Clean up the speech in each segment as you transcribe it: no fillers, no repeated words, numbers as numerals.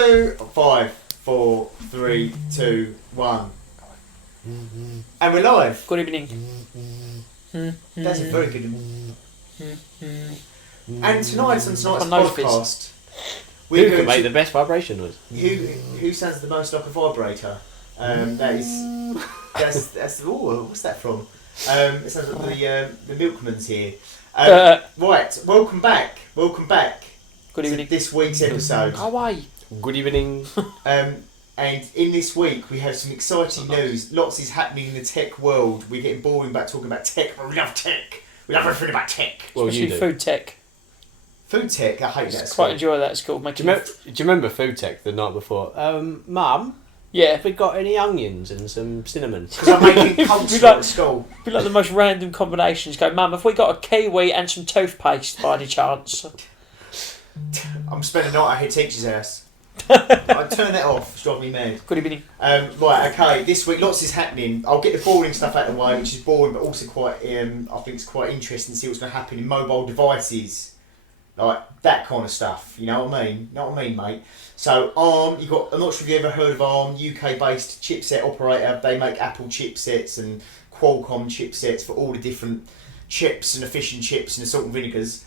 5, 4, 3, 2, 1. And we're live. Good evening. That's a very good. And tonight's podcast, who can make the best vibration noise? Who sounds the most like a vibrator? That's what's that from? It sounds like the milkman's here. Right, welcome back. Good evening. To this week's episode. Hawaii. Good evening. And in this week we have some exciting news. Lots is happening in the tech world. We're getting boring about talking about tech, but we love tech. We love everything about tech. Well, especially food tech. Food tech, I hate that. Quite enjoy that. It's called. Do you remember food tech the night before? Mum, yeah. have we got any onions and some cinnamon? Because I'm making culture at school. Be like the most random combinations. Go, Mum, have we got a kiwi and some toothpaste by any chance? I'm spending the night at head teacher's house. I turn that off. It's driving me mad. Good evening. Right, okay. This week, lots is happening. I'll get the boring stuff out of the way, which is boring, but also quite. I think it's quite interesting to see what's going to happen in mobile devices, like that kind of stuff. You know what I mean? Know what I mean, mate? So ARM, I'm not sure if you ever heard of ARM, UK-based chipset operator. They make Apple chipsets and Qualcomm chipsets for all the different chips and efficient chips and the salt and vinegars.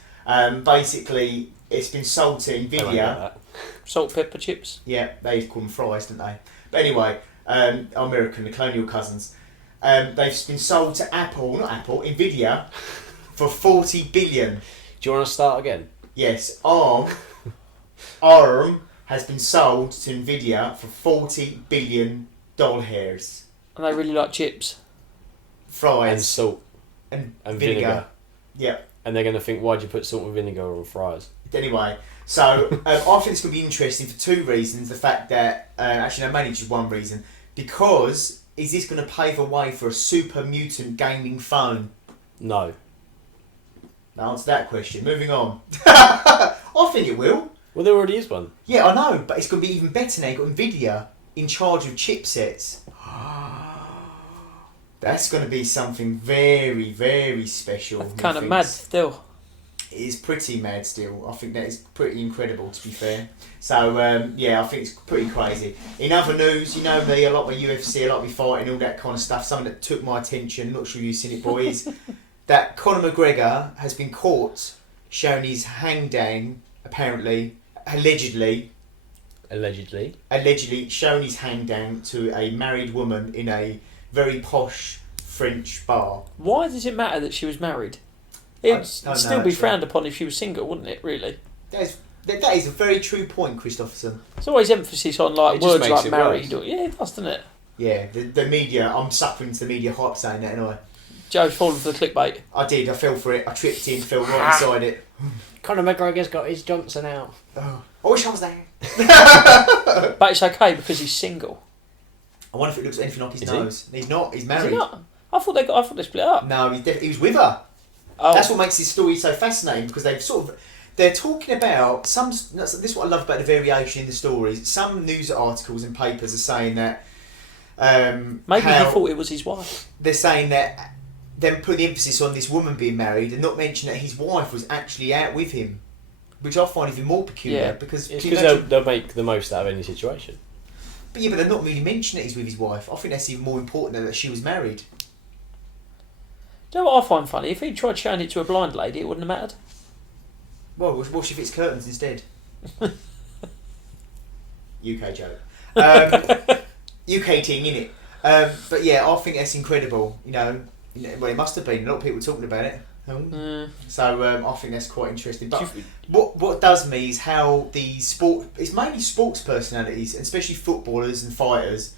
Basically, it's been sold to Nvidia. Salt, pepper chips. Yeah, they call them fries, don't they? But anyway, American, the colonial cousins. They've been sold to Nvidia, for 40 billion. Do you want to start again? Yes, ARM has been sold to Nvidia for $40 billion. And they really like chips. Fries. And salt. And vinegar. Yeah. And they're going to think, why'd you put salt and vinegar on fries? Anyway, so I think it's going to be interesting for two reasons. The fact that, mainly just one reason. Because, is this going to pave a way for a super mutant gaming phone? No. Now answer that question. Moving on. I think it will. Well, there already is one. Yeah, I know, but it's going to be even better now. You've got Nvidia in charge of chipsets. That's going to be something very, very special. That's kind of mad still. It is pretty mad still. I think that is pretty incredible, to be fair. So, I think it's pretty crazy. In other news, you know me, I like my UFC, I like my fighting, all that kind of stuff. Something that took my attention, not sure you've seen it, boys, that Conor McGregor has been caught showing his hang down, apparently, allegedly showing his hang down to a married woman in a very posh French bar. Why does it matter that she was married? It'd still be frowned upon if she was single, wouldn't it, really? That is a very true point, Christopherson. There's always emphasis on words like married. Worse. Yeah, it does, doesn't it? Yeah, the media, I'm suffering to the media hype saying that, anyway. Joe's fallen for the clickbait. I did, I fell for it, I tripped in, fell right inside it. Conor McGregor's got his Johnson out. Oh, I wish I was there. But it's okay because he's single. I wonder if it looks anything like his nose. He's not, he's married. Is he not? I thought they split up. No, he was with her. Oh. That's what makes his story so fascinating, because they're talking about this is what I love about the variation in the stories. Some news articles and papers are saying that maybe he thought it was his wife. They're saying that them put the emphasis on this woman being married and not mention that his wife was actually out with him, which I find even more peculiar. Yeah. Because they'll make the most out of any situation. But they're not really mentioning that he's with his wife. I think that's even more important than that she was married. Do you know what I find funny? If he tried showing it to a blind lady, it wouldn't have mattered. Well, what if it's curtains instead? UK joke. UK thing, innit? But yeah, I think that's incredible. Well, it must have been. A lot of people talking about it. So I think that's quite interesting. But what does me is how it's mainly sports personalities, and especially footballers and fighters,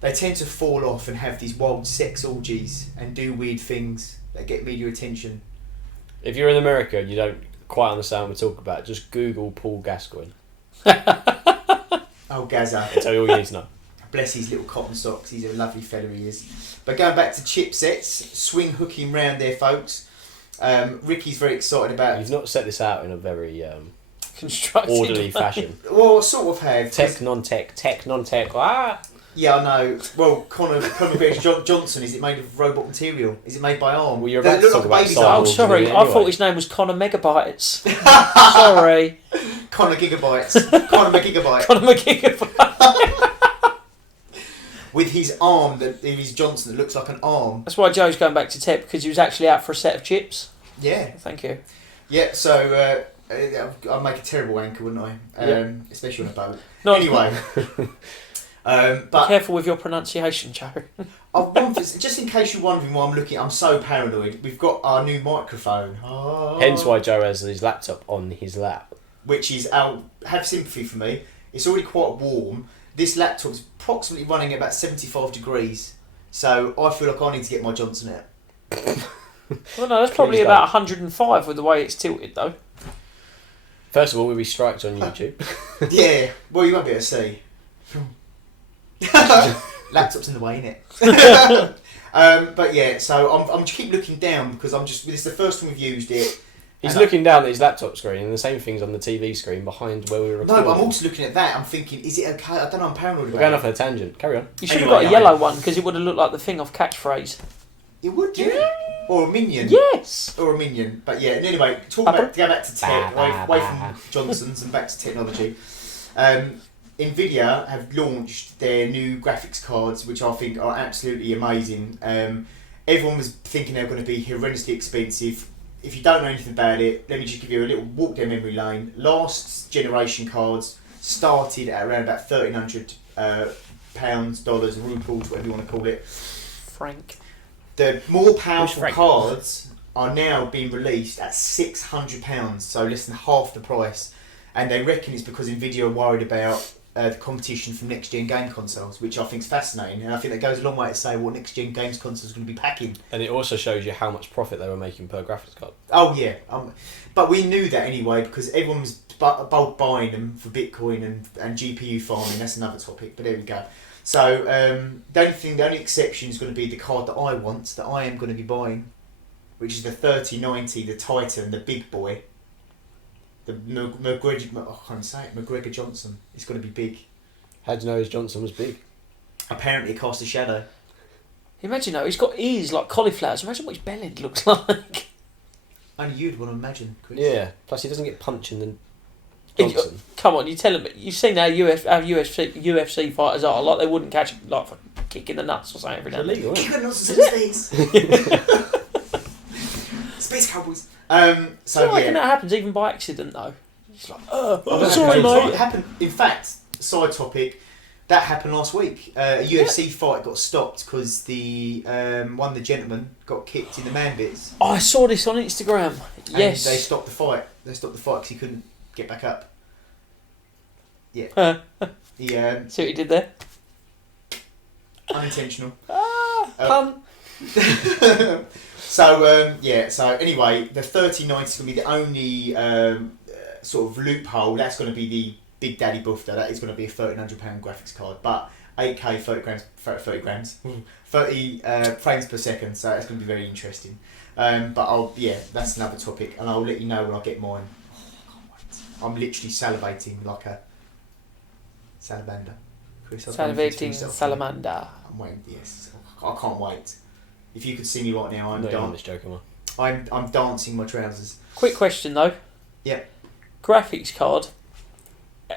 they tend to fall off and have these wild sex orgies and do weird things that get media attention. If you're in America and you don't quite understand what we talk about, just Google Paul Gascoigne. Oh, Gaza. I'll tell you all you need to know. Bless his little cotton socks. He's a lovely fella, he is. But going back to chipsets, swing hooking round there, folks. Ricky's very excited about... You've not set this out in a very constructive orderly fashion. Well, sort of have. Tech, non-tech. Ah! Yeah, I know. Well, Conor McGregor's Johnson, is it made of robot material? Is it made by arm? Well, you're about to talk about Oh, sorry. anyway. I thought his name was Conor Megabytes. Sorry. Conor Gigabytes. Conor McGigabyte. Conor McGregor. With his arm, his Johnson that looks like an arm. That's why Joe's going back to Tep, because he was actually out for a set of chips. Yeah. Thank you. Yeah, so I'd make a terrible anchor, wouldn't I? Especially on a boat. No, anyway. Be But careful with your pronunciation, Joe. just in case you're wondering why I'm so paranoid, we've got our new microphone. Hence why Joe has his laptop on his lap. Which is, have sympathy for me, it's already quite warm. This laptop's approximately running at about 75 degrees. So I feel like I need to get my Johnson out. Well, no, that's probably about 105 with the way it's tilted, though. First of all, we'll be striked on YouTube. Yeah, well, you won't be able to see. Laptop's in the way, innit? But yeah, so I'm just keep looking down because this is the first time we've used it. He's looking down at his laptop screen, and the same thing's on the TV screen behind where we were recording. No, but I'm also looking at that. I'm thinking, is it okay? I don't know. I'm paranoid about We're going off on a tangent. Carry on. You should have got a yellow one because it would have looked like the thing off Catchphrase. It would, yeah. Or a minion. Yes. Or a minion. But yeah, anyway, to go back to tech, away from Johnson's and back to technology. Nvidia have launched their new graphics cards, which I think are absolutely amazing. Everyone was thinking they were going to be horrendously expensive. If you don't know anything about it, let me just give you a little walk down memory lane. Last generation cards started at around about £1,300, dollars, rupees, whatever you want to call it. Frank. The more powerful cards are now being released at £600, so less than half the price. And they reckon it's because Nvidia are worried about the competition from next-gen game consoles, which I think is fascinating. And I think that goes a long way to say what next-gen games consoles are going to be packing. And it also shows you how much profit they were making per graphics card. Oh, yeah. But we knew that anyway because everyone was bulk buying them for Bitcoin and GPU farming. That's another topic, but there we go. So the only exception is going to be the card that I want, that I am going to be buying, which is the 3090, the Titan, the big boy. The McGregor, I can't say it, McGregor Johnson. It's going to be big. How do you know his Johnson was big? Apparently it cast a shadow. Imagine though, he's got ears like cauliflowers. Imagine what his belly looks like. Only you'd want to imagine, Chris. Yeah, plus he doesn't get punched in the Johnson. Come on, you tell him. You've seen how UFC fighters are. Like they wouldn't catch like for kicking the nuts or something every now and then. Illegal, Kick isn't the nuts in space. Space Cowboys. So I reckon that happens even by accident though. It's like, sorry, mate. It happened. In fact, side topic, that happened last week. A UFC fight got stopped because one of the gentlemen got kicked in the man bits. I saw this on Instagram. Yes. And they stopped the fight. They stopped the fight because he couldn't get back up. Yeah. Yeah. See what he did there? Unintentional. Pun. So anyway, the 3090 is going to be the only sort of loophole. That's going to be the Big Daddy Buffter. That is going to be a £1,300 graphics card, but 8K 30 frames per second. So it's going to be very interesting. But that's another topic, and I'll let you know when I get mine. Oh, I can't wait. I'm literally salivating like a salamander. Chris, Salivating salamander. I'm waiting. Yes, I can't wait. If you could see me right now, I'm dancing my trousers. Quick question though. Yeah. Graphics card.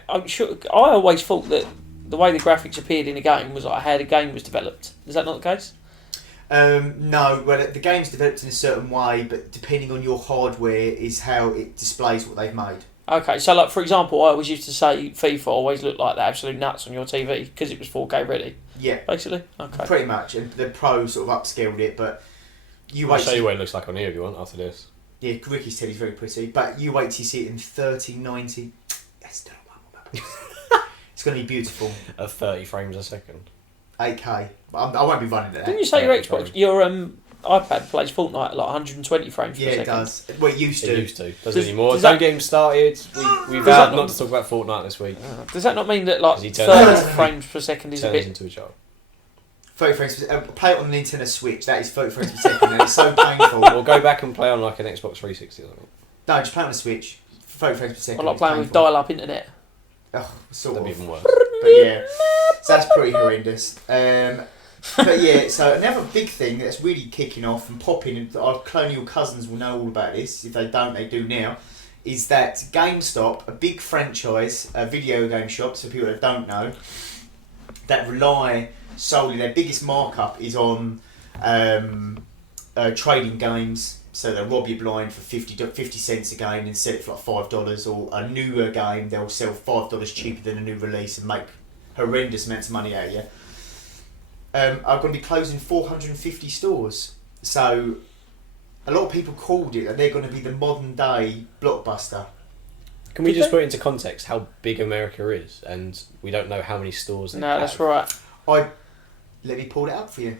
I'm sure. I always thought that the way the graphics appeared in a game was like how the game was developed. Is that not the case? No. Well, the game's developed in a certain way, but depending on your hardware is how it displays what they've made. Okay, so like for example, I always used to say FIFA always looked like the absolute nuts on your TV because it was 4K ready. Yeah. Basically. Okay. Pretty much, and the Pro sort of upscaled it, but I'll show you what it looks like on here if you want after this. Yeah, Ricky said he's very pretty, but you wait till you see it in 3090. That's it's going to be beautiful. At 30 frames a second. 8K. I won't be running at that. Didn't you say your Xbox, your iPad plays Fortnite at like 120 frames per second? Yeah, it does. Well, it used to. It used to. Doesn't anymore. Don't get him started. We've vowed not to talk about Fortnite this week. Does that not mean that like 30 frames per second is a bit... into a child. 30 frames per second. Play it on the Nintendo Switch. That is 30 frames per second, and it's so painful. Or go back and play on like an Xbox 360 or something. No, just play on the Switch. 30 frames per second. I like playing with dial-up internet. Oh, sort That'd of. be even worse. But yeah, so that's pretty horrendous. But yeah, so another big thing that's really kicking off and popping, and our colonial cousins will know all about this. If they don't, they do now. is that GameStop, a big franchise, video game shops for people that don't know, that rely solely, their biggest markup is on trading games. So they'll rob you blind for 50 cents a game and sell it for like $5, or a newer game they'll sell $5 cheaper than a new release and make horrendous amounts of money out of you. Are going to be closing 450 stores. So a lot of people called it that they're going to be the modern day Blockbuster. Can we just put into context how big America is, and we don't know how many stores they have? That's right. Let me pull it up for you.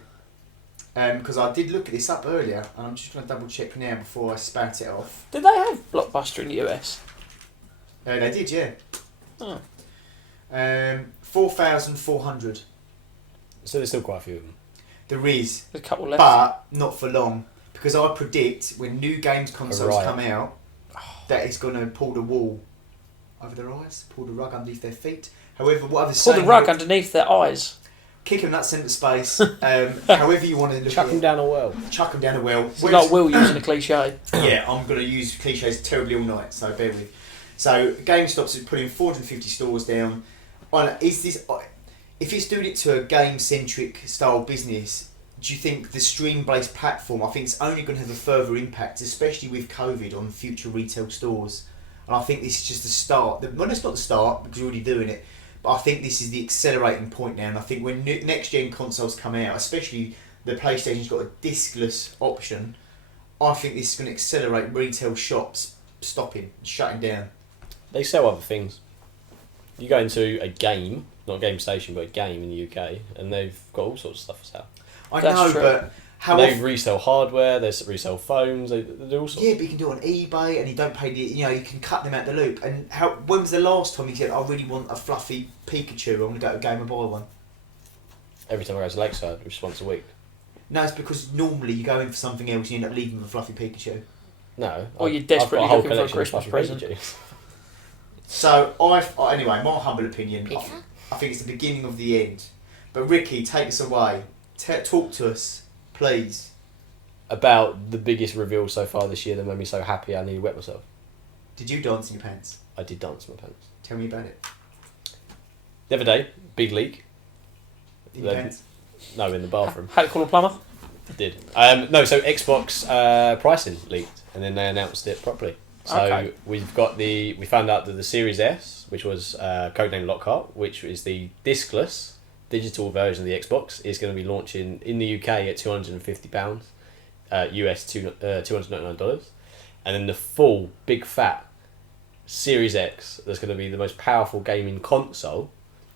Because I did look at this up earlier, and I'm just going to double check now before I spout it off. Did they have Blockbuster in the US? They did, yeah. Oh. 4,400. So there's still quite a few of them. There is. There's a couple left. But not for long. Because I predict when new games consoles come out, that it's going to pull the wall over their eyes, pull the rug underneath their feet. However, what others pull say... the rug underneath their eyes. Kick them that centre space, however you want to look Chuck at them it. down a well. Chuck them down a well. It's like Will using a cliche. Yeah, I'm going to use cliches terribly all night, so bear with. So GameStop's putting 450 stores down. Is this, if it's doing it to a game-centric style business, do you think the stream-based platform, I think it's only going to have a further impact, especially with COVID, on future retail stores? And I think this is just the start. Well, it's not the start, because you're already doing it. I think this is the accelerating point now, and I think when next gen consoles come out, especially the PlayStation's got a discless option, I think this is going to accelerate retail shops shutting down. They sell other things. You go into a game, not a game station, but a game in the UK, and they've got all sorts of stuff for sale. That's know, true. But how they resell hardware, they resell phones, they do all sorts. Yeah, but you can do it on eBay, and you don't pay you can cut them out the loop. And when was the last time you said, I really want a fluffy Pikachu, I'm going to go to a game and buy one? Every time I go to Lakeside, which is once a week. No, it's because normally you go in for something else and you end up leaving with a fluffy Pikachu. No. Or you're desperately looking for a Christmas present. So, anyway, my humble opinion, I think it's the beginning of the end. But Ricky, take us away. Talk to us, please. About the biggest reveal so far this year that made me so happy I nearly wet myself. Did you dance in your pants? I did dance in my pants. Tell me about it. The other day, big leak. In your pants? No, in the bathroom. Had to call a plumber? I did. No, so Xbox pricing leaked, and then they announced it properly. So we found out that the Series S, which was codenamed Lockhart, which is the discless digital version of the Xbox, is going to be launching in the UK at £250, US $299, and then the full big fat Series X, that's going to be the most powerful gaming console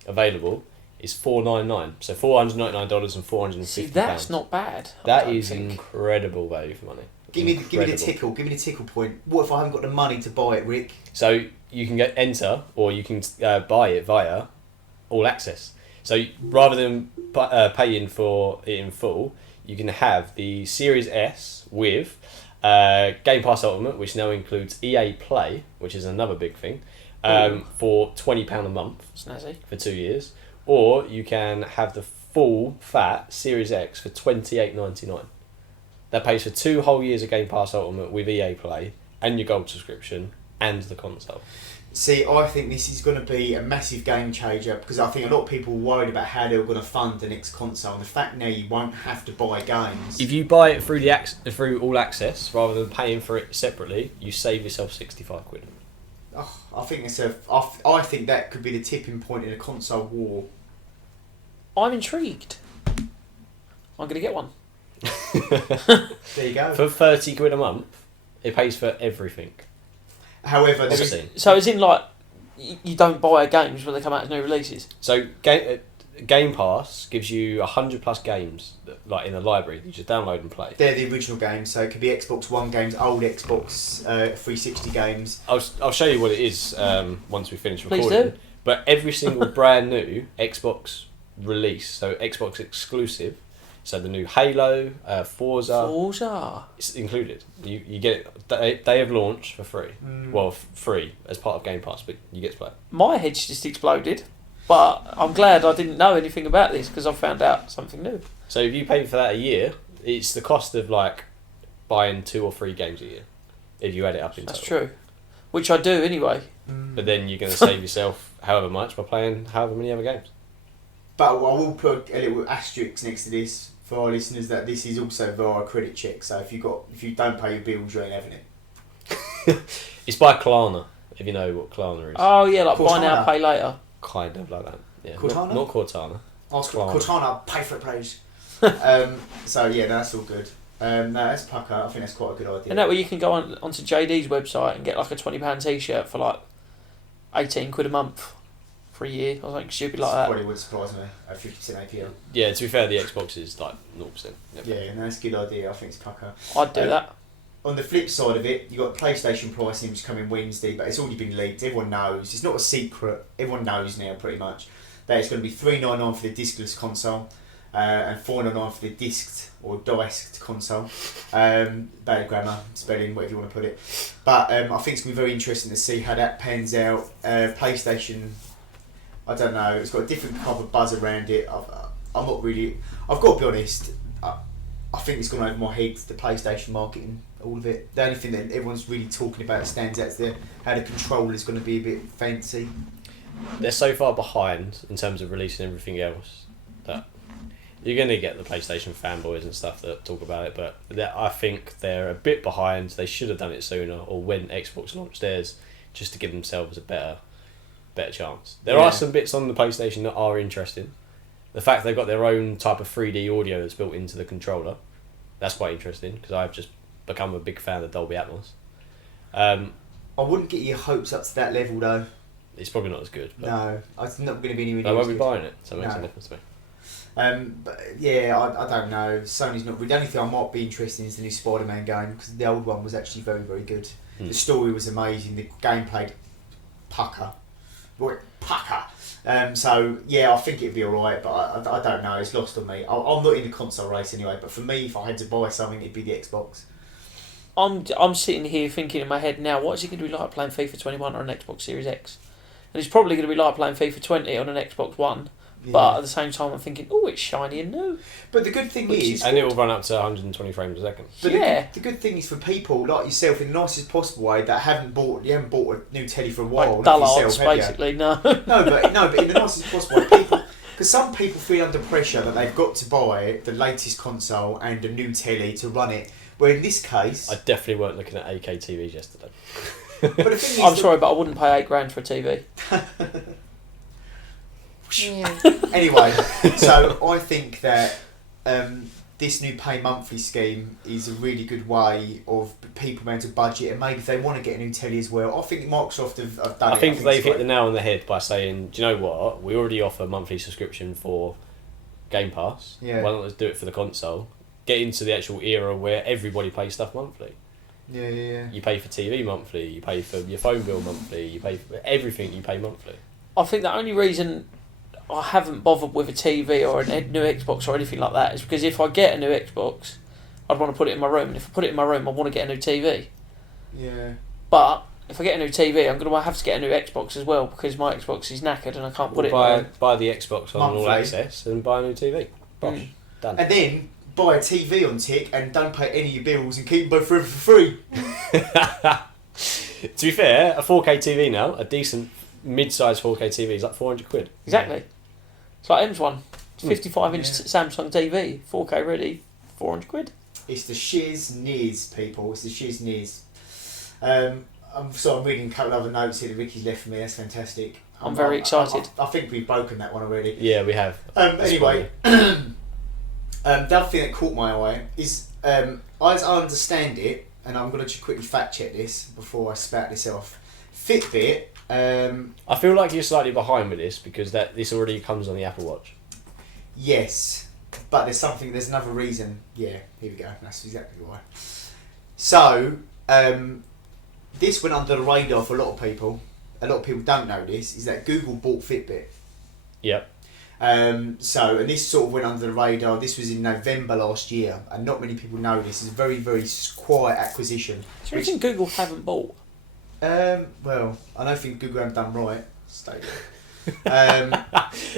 available, is $499. So $499 and £450. See, that's not bad. That is incredible value for money. Give me the tickle. Give me the tickle point. What if I haven't got the money to buy it, Rick? So you can enter, or you can buy it via All Access. So rather than paying for it in full, you can have the Series S with Game Pass Ultimate, which now includes EA Play, which is another big thing, for £20 a month. Snazzy. For 2 years. Or you can have the full fat Series X for $28.99. That pays for 2 whole years of Game Pass Ultimate with EA Play and your gold subscription and the console. See, I think this is going to be a massive game changer, because I think a lot of people were worried about how they were going to fund the next console, and the fact now you won't have to buy games. If you buy it through All Access rather than paying for it separately, you save yourself £65. Oh, I think that could be the tipping point in a console war. I'm intrigued. I'm going to get one. There you go. For £30 a month, it pays for everything. However, so it's in like you don't buy games when they come out as new releases. So Game Pass gives you 100+ games like in the library. You just download and play. They're the original games, so it could be Xbox One games, old Xbox 360 games. I'll show you what it is once we finish recording. Please do. But every single brand new Xbox release, so Xbox exclusive. So the new Halo, Forza, it's included. You get it. They have launched for free. Well, free as part of Game Pass, but you get to play it. My head's just exploded, but I'm glad I didn't know anything about this because I found out something new. So if you pay for that a year, it's the cost of like buying 2 or 3 games a year. If you add it up in total. That's true. Which I do anyway. But then you're going to save yourself however much by playing however many other games. But I will put a little asterisk next to this for our listeners that this is also via a credit check. So if you don't pay your bills, you ain't having it. It's by Klarna, if you know what Klarna is. Oh yeah, like buy Cortana. now, pay later. Kind of like that. Yeah. Cortana? Not Cortana. Ask Klarna. Cortana, pay for it, please. So yeah, that's all good. No, that's pucker. I think that's quite a good idea. And that way you can go onto JD's website and get like a £20 t-shirt for like 18 quid a month for a year or something stupid like that. Probably would surprise me at 50% APR. Yeah, to be fair, the Xbox is like 0%. Yeah, no, that's a good idea. I think it's pucker. I'd do that. On the flip side of it, you got PlayStation pricing which coming Wednesday, but it's already been leaked. Everyone knows. It's not a secret. Everyone knows now pretty much that it's going to be $399 for the discless console and $499 for the disced or diced console. Bad grammar, spelling, whatever you want to put it. But I think it's going to be very interesting to see how that pans out. PlayStation, I don't know. It's got a different type of buzz around it. I'm not really. I've got to be honest. I think it's gone over my head, the PlayStation marketing, all of it. The only thing that everyone's really talking about stands out is how the controller is going to be a bit fancy. They're so far behind in terms of releasing everything else that you're going to get the PlayStation fanboys and stuff that talk about it, but I think they're a bit behind. They should have done it sooner, or when Xbox launched theirs, just to give themselves a better chance. There are some bits on the PlayStation that are interesting. The fact they've got their own type of 3D audio that's built into the controller, that's quite interesting, because I've just become a big fan of Dolby Atmos. I wouldn't get your hopes up to that level though. It's probably not as good. But no, it's not going to be anywhere near I as won't be good. buying it, so it makes a difference to me. But yeah, I don't know. Sony's not. The only thing I might be interested in is the new Spider-Man game, because the old one was actually very, very good. The story was amazing. The gameplay, pucker. So yeah, I think it'd be alright, but I don't know. It's lost on me. I'm not in the console race anyway. But for me, if I had to buy something, it'd be the Xbox. I'm sitting here thinking in my head now, what is it going to be like playing FIFA 21 on an Xbox Series X? And it's probably going to be like playing FIFA 20 on an Xbox One. Yeah. But at the same time, I'm thinking, oh, it's shiny and new. But the good thing is... And it will run up to 120 frames a second. But yeah. The good thing is for people like yourself, in the nicest possible way, that haven't bought a new telly for a while. Like dullards, basically, no. but in the nicest possible way, people... Because some people feel under pressure that they've got to buy the latest console and a new telly to run it. Where in this case... I definitely weren't looking at 8K TVs yesterday. But the thing is I'm sorry, but I wouldn't pay £8,000 for a TV. Anyway, so I think that this new pay monthly scheme is a really good way of people being able to budget, and maybe if they want to get a new telly as well. I think Microsoft have done it. I think they've hit the nail on the head by saying, do you know what? We already offer a monthly subscription for Game Pass. Yeah. Why not let's do it for the console? Get into the actual era where everybody pays stuff monthly. Yeah. You pay for TV monthly, you pay for your phone bill monthly, you pay for everything, you pay monthly. I think the only reason I haven't bothered with a TV or a new Xbox or anything like that is because if I get a new Xbox, I'd want to put it in my room, and if I put it in my room, I want to get a new TV. Yeah. But if I get a new TV, I'm going to have to get a new Xbox as well, because my Xbox is knackered and I can't put it in my room. Buy the Xbox on monthly. All Access and buy a new TV. Bosh. Done. And then buy a TV on tick and don't pay any of your bills and keep them both forever for free. To be fair, a 4K TV now, a decent mid-sized 4K TV is like 400 quid. Exactly. It's like M's one. 55-inch Samsung TV, 4K ready, 400 quid. It's the shiz niz, people. It's the shiz niz. I'm reading a couple of other notes here that Ricky's left for me. That's fantastic. I'm very excited. I think we've broken that one already. Yeah, we have. Anyway, the other thing that caught my eye is, as I understand it, and I'm going to quickly fact check this before I spout this off. Fitbit. I feel like you're slightly behind with this because this already comes on the Apple Watch. Yes, but there's another reason. Yeah, here we go. That's exactly why. So, this went under the radar for a lot of people. A lot of people don't know this, is that Google bought Fitbit. Yep. And this sort of went under the radar. This was in November last year, and not many people know this. It's a very, very quiet acquisition. So you think Google haven't bought? Well, I don't think Google haven't done right. Stadia.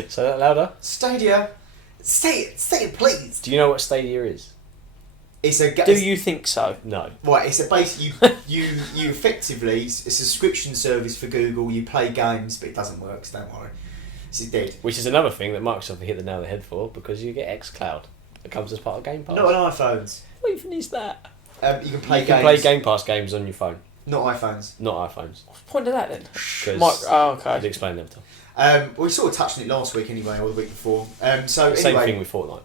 Say that louder. Stadia. Say it, please. Do you know what Stadia is? It's a. Do you think so? No. Right, it's a basically you effectively it's a subscription service for Google. You play games, but it doesn't work. So don't worry, it's dead. Which is another thing that Microsoft hit the nail on the head for, because you get xCloud that comes as part of Game Pass. Not on iPhones. What even is that? You can play you games. can play Game Pass games on your phone, Not iPhones. not iPhones. What's the point of that then? Because Oh, I'd okay. explain them. Well, we sort of touched on it last week anyway, or the week before. So Same anyway, thing with Fortnite.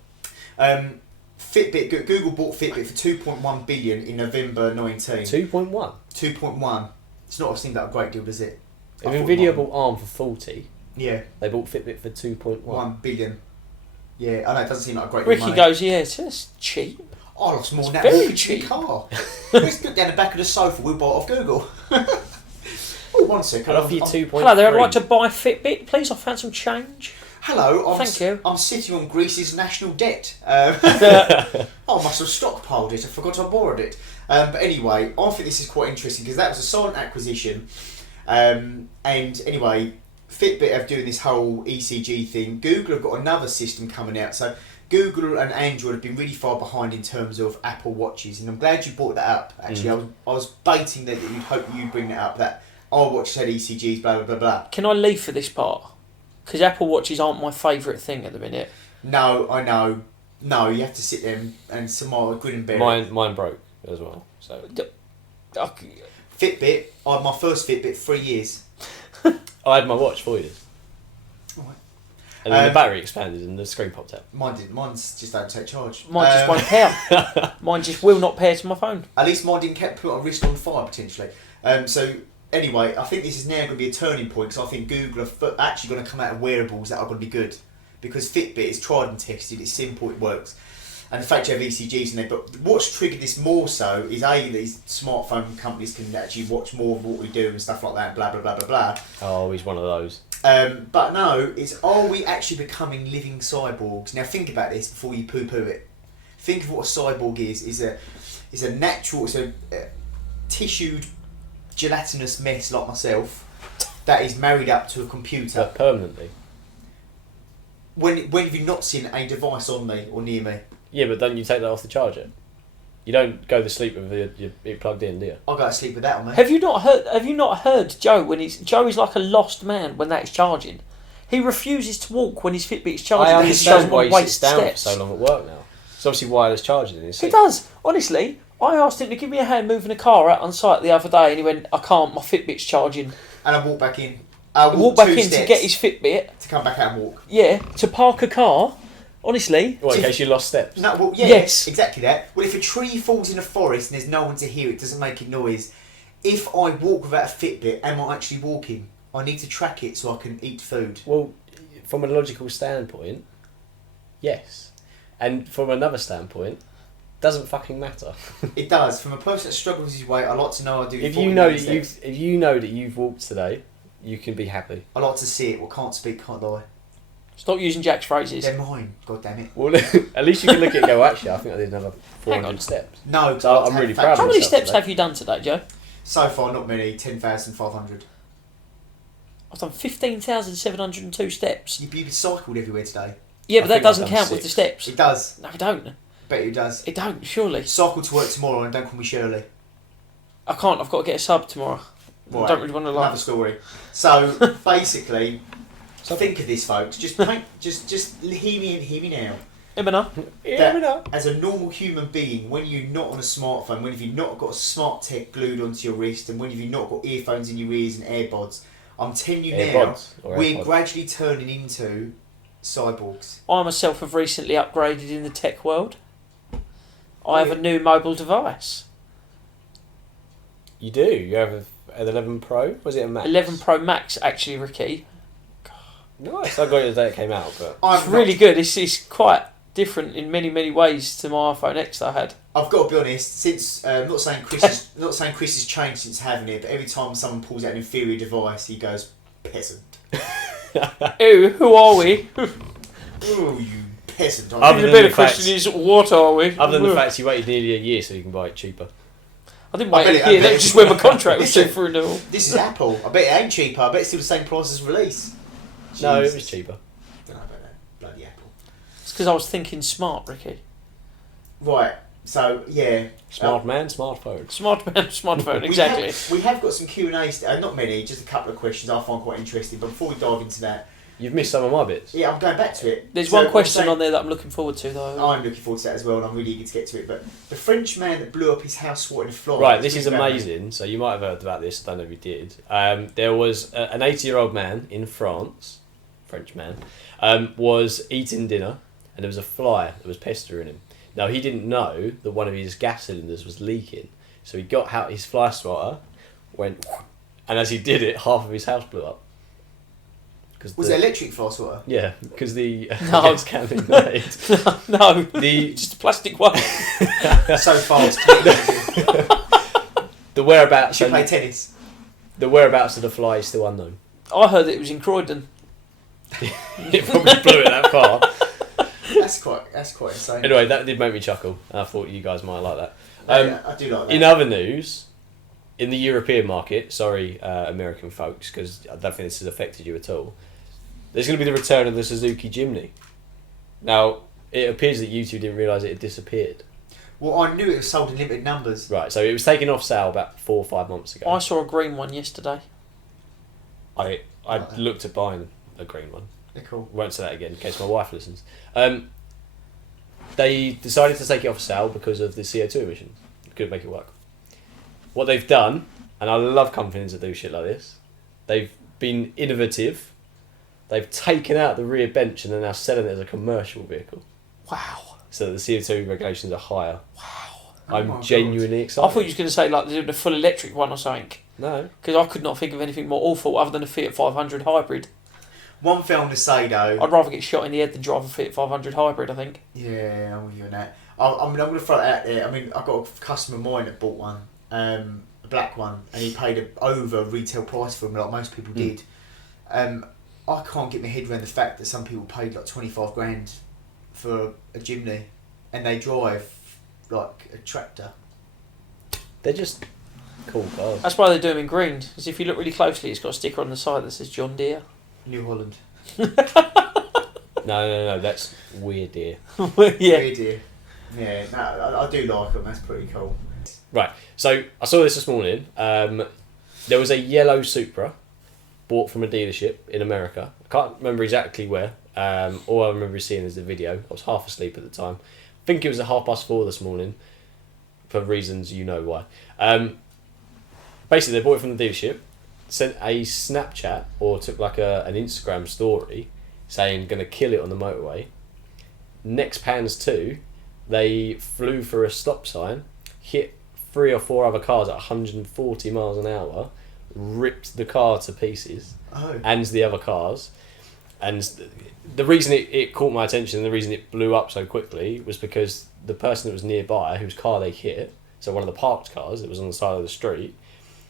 Fitbit. Google bought Fitbit for 2.1 billion in November 19. 2.1. 2.1. It's not seemed like a great deal, does it? If I thought Nvidia it might. bought ARM for 40, Yeah, they bought Fitbit for 2.1. 1 billion. Yeah, I know it doesn't seem like a great deal. of Ricky money. goes, yeah, it's cheap. I lost more than that very mortgage in the cheap. car. Let's put down the back of the sofa. We'll buy it off Google. Oh, one second. I'll offer you 2.3. Hello there, I'd like to buy Fitbit. Please, I found some change. Hello, Thank you. I'm sitting on Greece's national debt. I must have stockpiled it. I forgot I borrowed it. But anyway, I think this is quite interesting because that was a silent acquisition. And anyway, Fitbit are doing this whole ECG thing. Google have got another system coming out. So Google and Android have been really far behind in terms of Apple Watches, and I'm glad you brought that up. Actually, I was baiting that you'd hope you'd bring that up. That our watch had ECGs, blah blah blah blah. Can I leave for this part? Because Apple Watches aren't my favourite thing at the minute. No, I know. No, you have to sit there and smile, grin and bear it. Mine broke as well. So Fitbit. I had my first Fitbit 3 years. I had my watch 4 years. Right. And then the battery expanded and the screen popped out. Mine didn't. Mine's just don't take charge. Mine just won't pair. Mine just will not pair to my phone. At least mine didn't put my wrist on fire potentially. So anyway, I think this is now going to be a turning point because I think Google are actually going to come out of wearables that are going to be good, because Fitbit is tried and tested. It's simple. It works. And the fact you have ECGs in there, but what's triggered this more so is these smartphone companies can actually watch more of what we do and stuff like that, and blah blah blah blah blah. Oh, he's one of those. But no, are we actually becoming living cyborgs? Now think about this before you poo-poo it. Think of what a cyborg is. It's a natural, it's a tissued, gelatinous mess like myself that is married up to a computer. But permanently. When have you not seen a device on me or near me? Yeah, but don't you take that off the charger? You don't go to sleep with it plugged in, do you? I go to sleep with that on me. Have you not heard Joe when Joe is like a lost man when that's charging? He refuses to walk when his Fitbit's charging. I because he doesn't understand why want he to waste sits down steps. for so long at work now. It's obviously wireless charging in his He seat. does. Honestly, I asked him to give me a hand moving a car out on site the other day, and he went, "I can't. My Fitbit's charging." And I walk back in. Walk back in to get his Fitbit. To come back out and walk. Yeah, to park a car. Honestly. What, in case you lost steps? No, well, yeah, Yes. exactly that. Well, if a tree falls in a forest and there's no one to hear it, doesn't make a noise. If I walk without a Fitbit, am I actually walking? I need to track it so I can eat food. Well, from a logical standpoint, yes. And from another standpoint, doesn't fucking matter. It does. From a person that struggles his weight, I like to know I do. If 40 you know minutes that steps. if you know that you've walked today, you can be happy. I like to see it. Well, can't speak, can't lie. Stop using Jack's phrases. They're mine. God damn it. Well, at least you can look at it and go, actually, I think I did another Hang on. 400 steps. No, 'cause So I like I'm to really have proud of How facts. many myself steps today. have you done today, Joe? So far, not many. 10,500. I've done 15,702 steps. You've cycled everywhere today. Yeah, I but that think doesn't I've done count with the 6. steps. It does. No, it don't. Bet it does. It don't, surely. Cycle to work tomorrow and don't call me Shirley. I can't, I've got to get a sub tomorrow. I Right. don't really want to Another like. story. So basically, think of this, folks. Just hear me now. Emina. Yeah, we know. As a normal human being, when you're not on a smartphone, when have you not got a smart tech glued onto your wrist, and when have you not got earphones in your ears and AirPods, I'm telling you AirPods now, or we're AirPods? gradually turning into cyborgs. I myself have recently upgraded in the tech world. I have a new mobile device. You do. You have an 11 Pro. Was it a Max? 11 Pro Max, actually, Ricky. Nice. I got it the day it came out, but It's really good. It's quite different in many, many ways to my iPhone X that I had. I've got to be honest. Since not saying Chris has changed since having it, but every time someone pulls out an inferior device, he goes peasant. Ew, who are we? Oh, you peasant! Other The than better the question fact- is, what are we? other than the fact you waited nearly a year so you can buy it cheaper. I didn't I wait bet a it- I year, bet that's it- just where my contract was due Listen. for renewal. This is Apple. I bet it ain't cheaper. I bet it's still the same price as release. No, it Jesus. was cheaper. No, I bet that. Bloody Apple. It's because I was thinking smart, Ricky. Right. So yeah, Smart man, smartphone. Smartphone, exactly. We have got some Q&As, not many, just a couple of questions I find quite interesting. But before we dive into that, You've missed some of my bits. yeah, I'm going back to it. There's So one question I'm on there that I'm looking forward to, though. I'm looking forward to that as well, and I'm really eager to get to it. But the French man that blew up his house swatting a fly. Right, this is amazing. So you might have heard about this. I don't know if you did. There was an 80-year-old man in France, French man, was eating dinner, and there was a fly that was pestering him. Now he didn't know that one of his gas cylinders was leaking, so he got out his fly swatter, went, and as he did it, half of his house blew up. Was it electric fly swatter? Yeah, because the No. gas can be made. No, The just a plastic one. So fast. the whereabouts Should play tennis. the whereabouts of the fly is still unknown. I heard that it was in Croydon. It probably blew it that far. That's quite insane. Anyway, that did make me chuckle. I thought you guys might like that. Yeah, I do like that. In other news, in the European market, sorry, American folks, because I don't think this has affected you at all, there's going to be the return of the Suzuki Jimny. Now, it appears that you two didn't realise it had disappeared. Well, I knew it was sold in limited numbers. Right, so it was taken off sale about 4 or 5 months ago. I saw a green one yesterday. I looked at buying a green one. They're cool. Won't say that again in case my wife listens. They decided to take it off sale because of the CO2 emissions. Couldn't make it work. What they've done, and I love companies that do shit like this, they've been innovative. They've taken out the rear bench and they're now selling it as a commercial vehicle. Wow. So the CO2 regulations are higher. Wow. I'm genuinely excited. I thought you was going to say like the full electric one or something. No. Because I could not think of anything more awful other than a Fiat 500 hybrid. One thing I'm going to say though. I'd rather get shot in the head than drive a Fiat 500 hybrid, I think. Yeah, I'm with you on that. I'm going to throw it out there. I mean, I've got a customer of mine that bought one, a black one, and he paid over retail price for them, like most people did. I can't get my head around the fact that some people paid like 25 grand for a Jimny, and they drive like a tractor. They're just cool cars. That's why they do them in green. Because if you look really closely, it's got a sticker on the side that says John Deere. New Holland. No, that's weird, dear. Yeah. Weird dear. Yeah, no, I do like them. That's pretty cool. Right, so I saw this morning. There was a yellow Supra bought from a dealership in America. I can't remember exactly where. All I remember seeing is the video. I was half asleep at the time. I think it was at 4:30 this morning, for reasons you know why. Basically, they bought it from the dealership, sent a Snapchat or took like an Instagram story saying going to kill it on the motorway. Next pans to, they flew for a stop sign, hit 3 or 4 other cars at 140 miles an hour, ripped the car to pieces, and the other cars. And the reason it caught my attention and the reason it blew up so quickly was because the person that was nearby, whose car they hit, so one of the parked cars that was on the side of the street,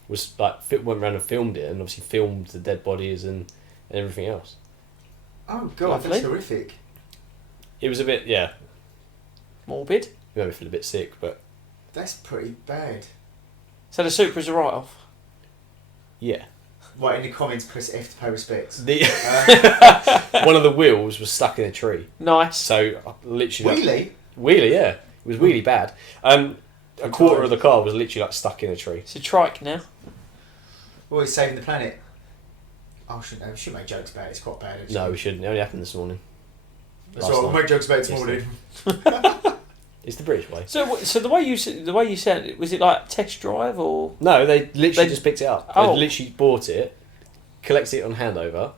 was like went around and filmed it, and obviously filmed the dead bodies and everything else. Oh god, Lovely. that's horrific. It was a bit, yeah, Morbid. it made me feel a bit sick, but That's pretty bad. So the Supra's a write-off. yeah. Right, in the comments, press F to pay respects. The one of the wheels was stuck in a tree, Nice. so I literally Wheelie? yeah, it was really bad. A quarter of the car was literally like stuck in a tree. It's a trike now. Well, he's saving the planet. Oh, we shouldn't make jokes about it. It's quite bad, actually. No, we shouldn't. It only happened this morning. That's last right, we'll night. make jokes about it Yesterday. tomorrow. It's the British way. So the way you said it, was it like test drive or? No, they literally just picked it up. Oh. They literally bought it, collected it on handover,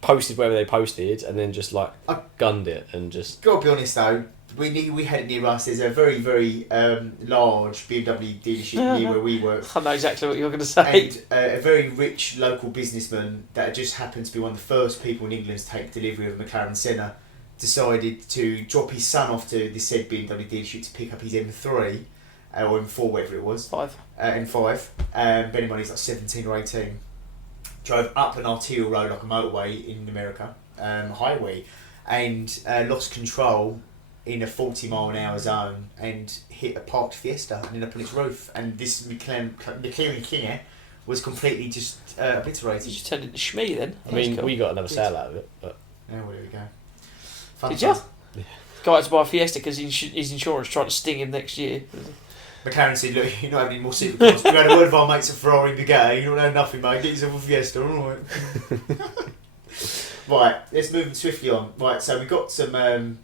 posted whatever they posted, and then just like gunned it and just. Gotta be honest though, we had it near us. There's a very, very large BMW dealership near where we work. I know exactly what you're going to say. And a very rich local businessman that just happened to be one of the first people in England to take delivery of a McLaren Senna decided to drop his son off to this said BMW dealership to pick up his M3 or M4, whatever it was. M5. Bear in mind he's like 17 or 18. Drove up an arterial road like a motorway in America, highway, and lost control in a 40 mile an hour zone and hit a parked Fiesta and ended up on its roof. And this McLaren King was completely just obliterated. You just turned into Shmee then. I mean, we got another sale out of it, but Yeah, well, there we go. Did you? guy to buy a Fiesta because his insurance tried to sting him next year. McLaren said, look, you're not having any more supercars. We had a word of our mates at Ferrari and Bugatti. You don't know nothing, mate. Get yourself a Fiesta, alright. Right, let's move swiftly on. Right, so we've got some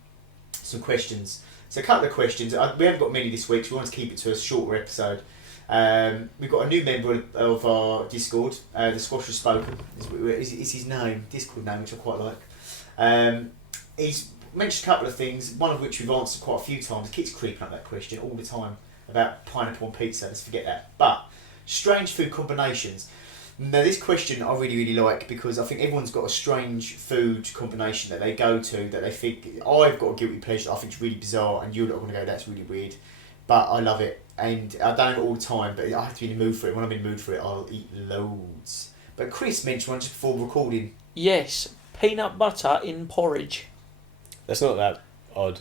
questions. So a couple of questions. We haven't got many this week, so we want to keep it to a shorter episode. We've got a new member of our Discord, the Squash Has Spoken. Is his name, Discord name, which I quite like. He's mentioned a couple of things, one of which we've answered quite a few times. It keeps creeping up that question all the time about pineapple on pizza. Let's forget that. But strange food combinations. Now this question I really, really like because I think everyone's got a strange food combination that they go to that they think, I've got a guilty pleasure I think it's really bizarre and you're not going to go, that's really weird. But I love it. And I don't have it all the time, but I have to be in the mood for it. When I'm in the mood for it, I'll eat loads. But Chris mentioned one just before recording. Yes, peanut butter in porridge. That's not that odd.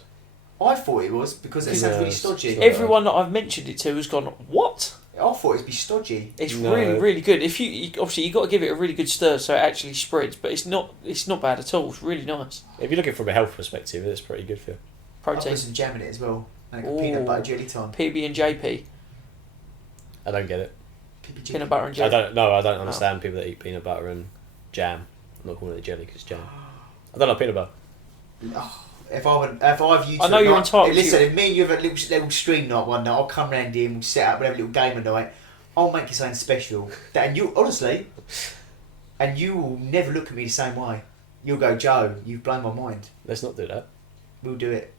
I thought it was because it sounds really stodgy. Everyone that I've mentioned it to has gone, what? I thought it'd be stodgy. It's really, really good. If you obviously you've got to give it a really good stir so it actually spreads, but it's not bad at all. It's really nice. If you're looking from a health perspective, it's pretty good for you. I'll Protein. put some jam in it as well. And peanut butter jelly time. PB and JP. I don't get it. Peanut butter and jelly. I don't understand people that eat peanut butter and jam. I'm not calling it jelly because it's jam. I don't like peanut butter. Oh, if I've used I know you're entitled. Listen, if me and you have a little stream night one night, I'll come round here and we'll set up, we'll have a little game night. I'll make you something special. And you, honestly, and you will never look at me the same way. You'll go, Joe, you've blown my mind. Let's not do that. We'll do it.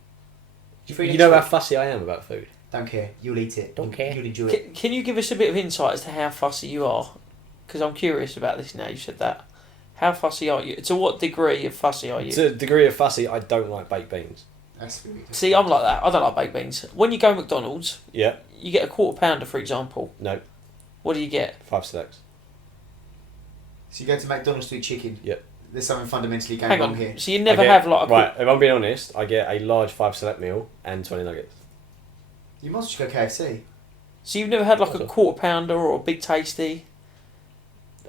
You know how fussy I am about food. Don't care. You'll eat it. Don't care. You'll enjoy it. Can you give us a bit of insight as to how fussy you are? Because I'm curious about this now. You said that. How fussy are you? To what degree of fussy are you? To a degree of fussy, I don't like baked beans. That's really good. See, I'm like that. I don't like baked beans. When you go to McDonald's, Yeah. you get a quarter pounder, for example. No. What do you get? 5 selects. So you go to McDonald's to eat chicken? Yep. There's something fundamentally going Hang wrong on. here. So you never have like a right. If I'm being honest, I get a large 5 select meal and 20 nuggets. You must just go KFC. So you've never had like a Also. quarter pounder or a big tasty?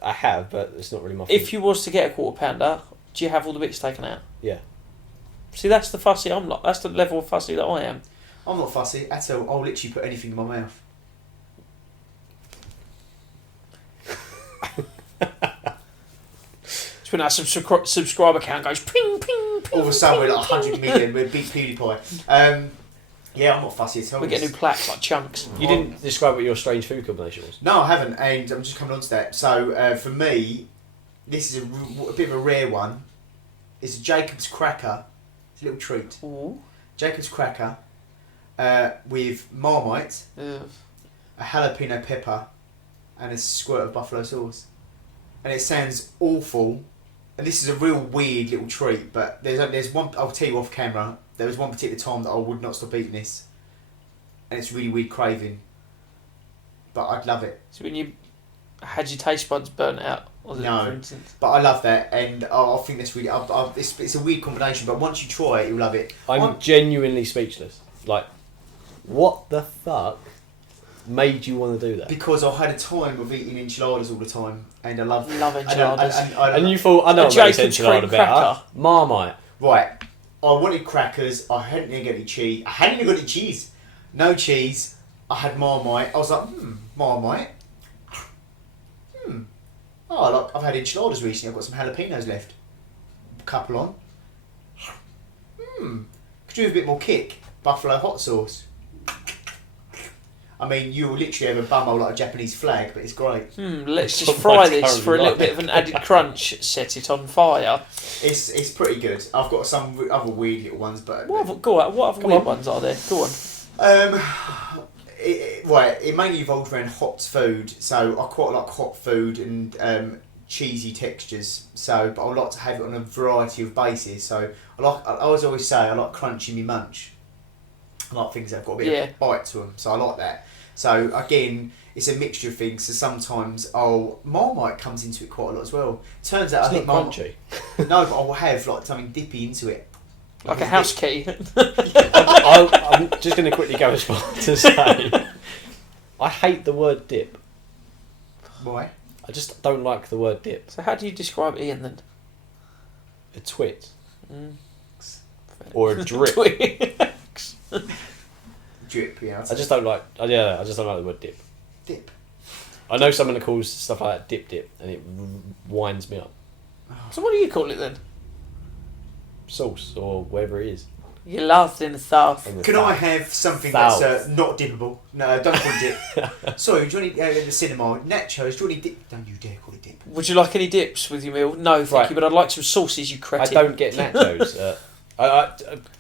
I have, but it's not really my. If you was to get a quarter pounder, do you have all the bits taken out? Yeah. See, that's the fussy I'm like. That's the level of fussy that I am. I'm not fussy at all. I'll literally put anything in my mouth. It's when our subscriber count goes ping, ping, ping. All of a sudden we're like 100 million. We're big PewDiePie. Yeah, I'm not fussy at all. We get new plaques like chunks. You didn't describe what your strange food combination was. No, I haven't, and I'm just coming on to that. So for me, this is a bit of a rare one. It's a Jacob's cracker. It's a little treat. Ooh. Jacob's cracker with Marmite, Ugh. a jalapeno pepper, and a squirt of buffalo sauce. And it sounds awful. And this is a real weird little treat, but there's one. I'll tell you off camera. There was one particular time that I would not stop eating this, and it's really weird craving. But I'd love it. So when you had your taste buds burnt out, was it, No. for instance? But I love that, and I think that's really. It's a weird combination, but once you try it, you'll love it. I'm genuinely speechless. Like, what the fuck made you want to do that? Because I had a time of eating enchiladas all the time, and I love enchiladas. And you thought, I know A what makes Jacob's enchilada cream better. cracker. Marmite. Right, I wanted crackers. I hadn't even got any cheese. I hadn't even got any cheese. No cheese. I had Marmite. I was like, Marmite. Oh, I've had enchiladas recently. I've got some jalapenos left. A couple on. Could do with a bit more kick. Buffalo hot sauce. I mean, you'll literally have a bumhole like a Japanese flag, but it's great. Let's just What fry my this current for a little life. bit of an added crunch. Set it on fire. It's pretty good. I've got some other weird little ones, but What other Come weird on. ones are there? Go on. It mainly evolved around hot food, so I quite like hot food and cheesy textures. So, but I like to have it on a variety of bases. So I always say I like crunchy me munch. I like things that have got a bit of bite to them, so I like that. So again, it's a mixture of things. So sometimes Marmite comes into it quite a lot as well. Turns out It's I think not crunchy. No, but I'll have like something dippy into it. Like a house key. I'm just going to quickly go as far to say, I hate the word dip. Why? I just don't like the word dip. So how do you describe Ian then? A twit. or a drip. Twix. Drip, yeah. I just don't like. I just don't like the word dip. Dip. I know someone that calls stuff like that dip, and it winds me up. So what do you call it then? Sauce or whatever it is. You laughed in the south. Can I have something that's not dippable? No, don't call it dip. Sorry, do you want any, in the cinema, nachos, do you want any dip? Don't you dare call it dip. Would you like any dips with your meal? No, thank you, but I'd like some sauces, you cretin. I don't get nachos.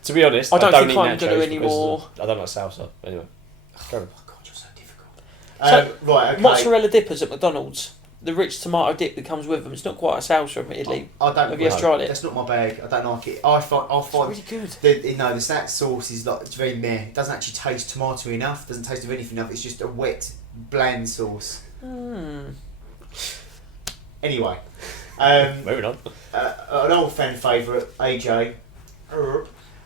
To be honest, I don't think eat I'm nachos going to anymore. I don't like salsa. Anyway. Oh my God, you're so difficult. So, right, okay. Mozzarella dippers at McDonald's. The rich tomato dip that comes with them. It's not quite a salsa, admittedly. I don't. Have you ever tried it? That's not my bag. I don't like it. I find It's really good. the snack sauce is like it's very meh. It doesn't actually taste tomatoey enough. Doesn't taste of anything enough. It's just a wet, bland sauce. Anyway, moving on. An old fan favourite, AJ,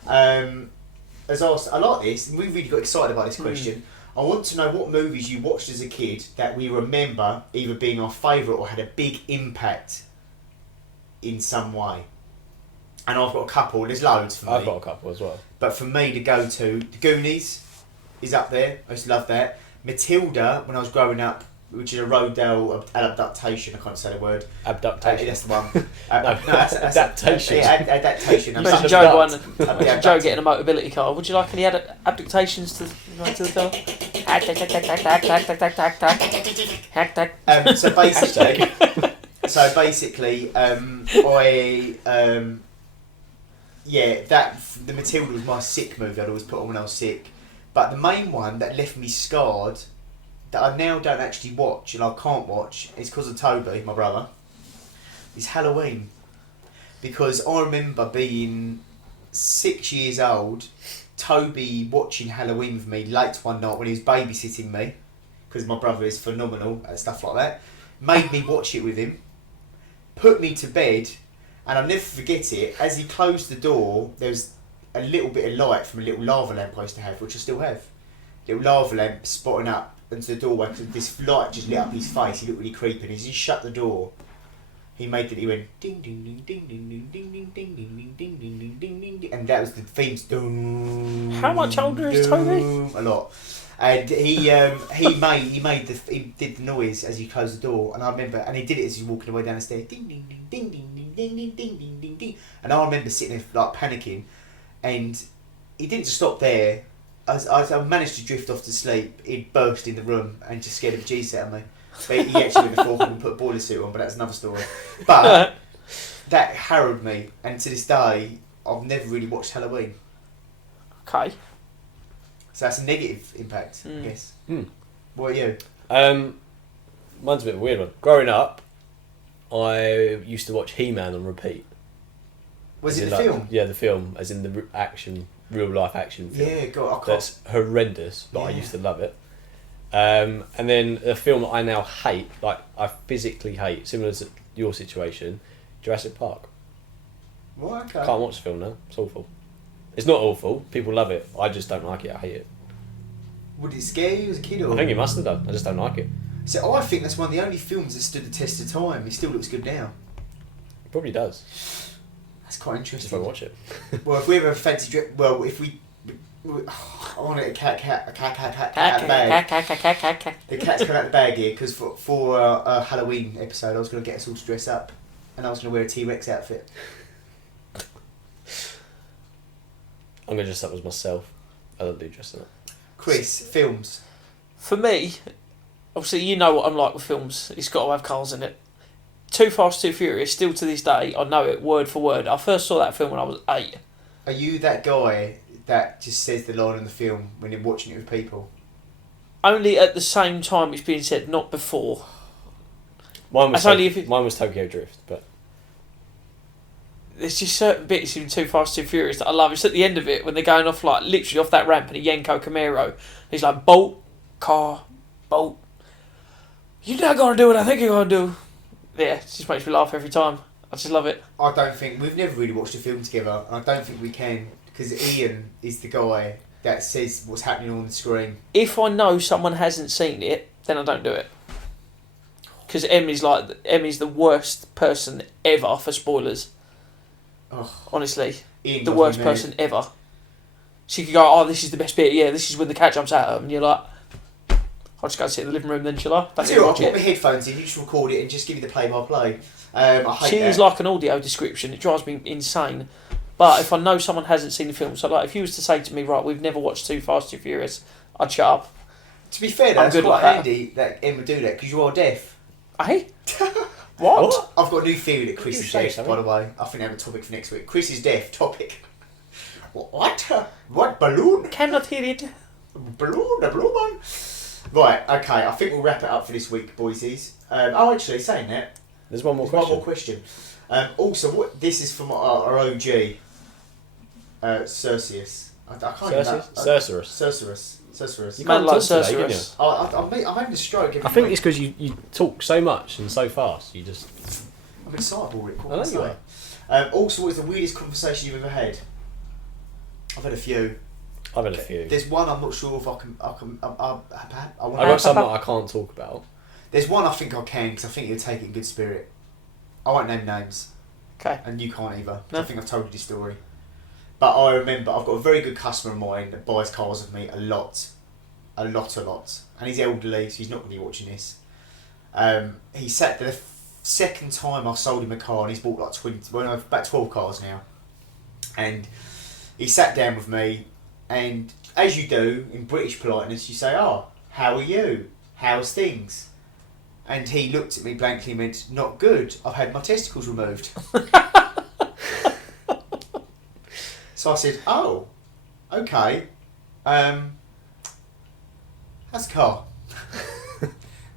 has asked. I like this, and we really got excited about this question. I want to know what movies you watched as a kid that we remember either being our favourite or had a big impact in some way. And I've got a couple. There's loads for me. I've got a couple as well. But for me, the go-to, The Goonies is up there. I used to love that. Matilda, when I was growing up, which is a Rodale adaptation. I can't say the word. Abductation. That's the one. That's adaptation. Adaptation. Imagine Joe getting a motability car. Would you like any adaptations to the car? So basically, the Matilda was my sick movie. I'd always put on when I was sick. But the main one that left me scarred, that I now don't actually watch and I can't watch, is because of Toby, my brother, is Halloween. Because I remember being 6 years old, Toby watching Halloween with me late one night when he was babysitting me, because my brother is phenomenal at stuff like that, made me watch it with him, put me to bed, and I'll never forget it, as he closed the door, there was a little bit of light from a little lava lamp I used to have, which I still have. Little lava lamp spotting up into the doorway, because this light just lit up his face. He looked really creepy. And as he shut the door, he went ding ding ding ding ding ding ding ding ding ding ding ding ding ding ding ding, and that was the themes. How much older is Toby? A lot. And he did the noise as he closed the door, and I remember, and he did it as he was walking away down the stairs. Ding ding ding ding ding ding ding ding ding ding ding ding. And I remember sitting there like panicking, and he didn't just stop there. As I managed to drift off to sleep, he'd burst in the room and just scared the bejesus out of me. But he actually went to fork and put a boiler suit on, but that's another story. But that harrowed me, and to this day, I've never really watched Halloween. Okay. So that's a negative impact, I guess. What are you? Mine's a bit of a weird one. Growing up, I used to watch He-Man on repeat. Was it the film? Yeah, the film, as in the real life action film. Yeah, God, I can't. That's horrendous, but I used to love it. And then a film that I now hate, like I physically hate, similar to your situation, Jurassic Park. What? Okay. Can't watch the film now. It's awful. It's not awful. People love it. I just don't like it. I hate it. Would it scare you as a kid? Or? I think it must have done. I just don't like it. So I think that's one of the only films that stood the test of time. It still looks good now. It probably does. That's quite interesting. If I watch it. Well, if we ever fancy drip, well, if we I want a cat bag. The cat's coming out the bag here because for a Halloween episode, I was going to get us all to dress up, and I was going to wear a T-Rex outfit. I'm going to dress up as myself. I don't do dressing up. Chris, films. For me, obviously you know what I'm like with films. It's got to have cars in it. Too Fast, Too Furious, still to this day, I know it word for word. I first saw that film when I was 8. Are you that guy that just says the line in the film when you're watching it with people? Only at the same time it's being said, not before. Mine was Tokyo Drift, but there's just certain bits in Too Fast, Too Furious that I love. It's at the end of it when they're going off, like, literally off that ramp in a Yenko Camaro. He's like, bolt, car, bolt. You're not going to do what I think you're going to do. Yeah, it just makes me laugh every time. I just love it. I don't think... We've never really watched a film together, and I don't think we can, because Ian is the guy that says what's happening on the screen. If I know someone hasn't seen it, then I don't do it. Because Emmy's the worst person ever for spoilers. Oh, Honestly, Ian the got worst me mad. person ever. She could go, oh, this is the best bit. Yeah, this is when the cat jumps out at him. And you're like, I'll just go sit in the living room then, shall I? I Don't tell you what, watch I'll put it. my headphones in, you just record it and just give you the play-by-play. I hate She that. is like an audio description. It drives me insane. But if I know someone hasn't seen the film, so like if you was to say to me, right, we've never watched Too Fast, Too Furious, I'd shut up. To be fair, I'm that's good quite like that. handy that Emma do that because you are deaf. Hey? What? I've got a new theory that Chris You is say deaf, something. by the way. I think I have a topic for next week. Chris is deaf, topic. What? What? Balloon? Cannot hear it. Balloon? A blue one? Right, okay, I think we'll wrap it up for this week, boysies. Actually, saying that, There's one more there's question. one more question. Also, this is from our OG, Cerseus. I can't even know. Cercerus. You Man can't like talk today, can you? Cercerus. I'm having a stroke every I think week. it's because you talk so much and so fast. You just. I'm excitable, Rick. What I know can you I say? Also, what is the weirdest conversation you've ever had? I've had a few. I've had a few. There's one I'm not sure if I I want got some that I can't talk about. There's one I think I can because I think you'll take it in good spirit. I won't name names. Okay. And you can't either. 'Cause No. I think I've told you this story. But I remember I've got a very good customer of mine that buys cars with me a lot. And he's elderly, so he's not going to be watching this. He sat there the second time I sold him a car, and he's bought like about 12 cars now. And he sat down with me, and as you do in British politeness, you say, "Oh, how are you? How's things?" And he looked at me blankly and went, "Not good. I've had my testicles removed." So I said, "Oh, okay. How's the car?"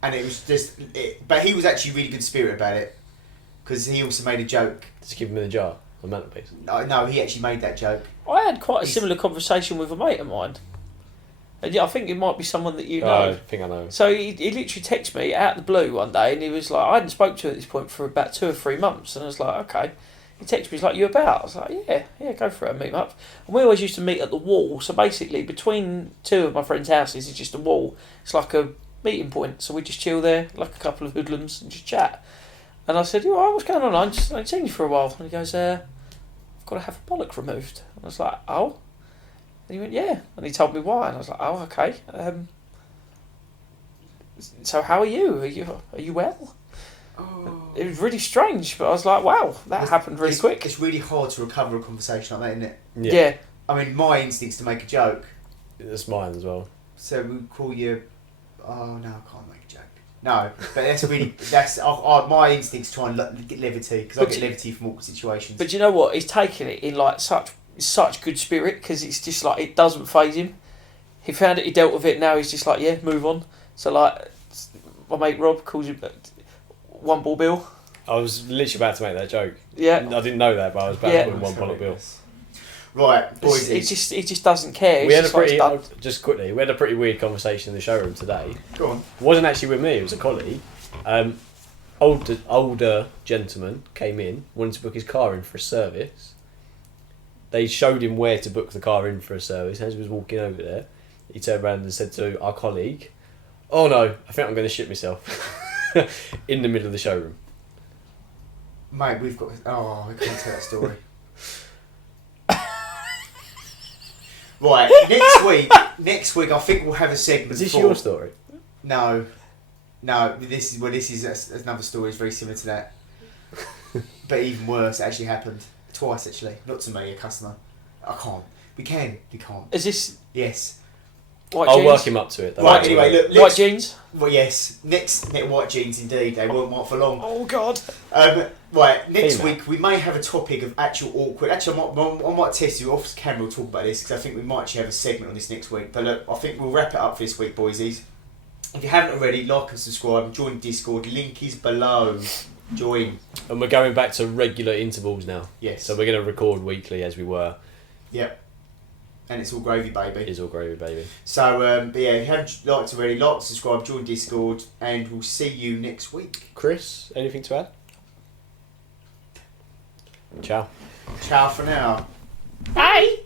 And it was just, but he was actually really good spirit about it, because he also made a joke. Just give him the jar, the mantelpiece. No, he actually made that joke. I had quite a similar conversation with a mate of mine. And yeah, I think it might be someone that you know. I think I know. So he literally texted me out of the blue one day, and he was like, I hadn't spoke to him at this point for about 2 or 3 months, and I was like, okay. He texted me, he's like, you about? I was like, yeah, go for it, meet him up. And we always used to meet at the wall, so basically between two of my friends' houses is just a wall. It's like a meeting point, so we just chill there, like a couple of hoodlums, and just chat. And I said, you alright, what's going on? I ain't seen you for a while. And he goes, I've got to have a bollock removed. And I was like, oh? And he went, yeah. And he told me why, and I was like, oh, okay. So how are you? Are you well? Oh. It was really strange, but I was like, wow, that happened really quick. It's really hard to recover a conversation like that, isn't it? Yeah. I mean, my instinct's to make a joke. That's mine as well. So we call you. Oh no, I can't make a joke. No, but that's really my instinct's to try and get levity, because I get levity from awkward situations. But you know what? He's taking it in like such good spirit, because it's just like it doesn't faze him. He found it, he dealt with it. Now he's just like, yeah, move on. So like, my mate Rob calls him one ball bill. I was literally about to make that joke. Yeah. I didn't know that, but I was about to put in one bollock bill. Right, boys. He just doesn't care. We had a He's just like, pretty just quickly. We had a pretty weird conversation in the showroom today. Go on. It wasn't actually with me. It was a colleague. Older gentleman came in, wanted to book his car in for a service. They showed him where to book the car in for a service. As he was walking over there, he turned around and said to our colleague, "Oh no, I think I'm going to shit myself." In the middle of the showroom. Mate, we've got. Oh, I can't tell that story. Right, next week I think we'll have a segment. Is this for- your story? No, this is another story. It's very similar to that, but even worse. It actually happened twice. Actually, not to me, a customer. I can't. We can't. Is this Yes. white I'll jeans? work him up to it. Right. Anyway, look. White jeans. Well, yes. Next, white jeans indeed. They weren't white for long. Oh God. Right, next Female. week we may have a topic of actual awkward. Actually, I might test you off camera. We'll talk about this, because I think we might actually have a segment on this next week. But look, I think we'll wrap it up for this week, boysies. If you haven't already, like and subscribe. Join Discord. Link is below. Join. And we're going back to regular intervals now. Yes. So we're going to record weekly as we were. Yep. And it's all gravy, baby. It is all gravy, baby. So, but yeah, if you haven't liked already, like, subscribe, join Discord, and we'll see you next week. Chris, anything to add? Ciao. Ciao for now. Hey.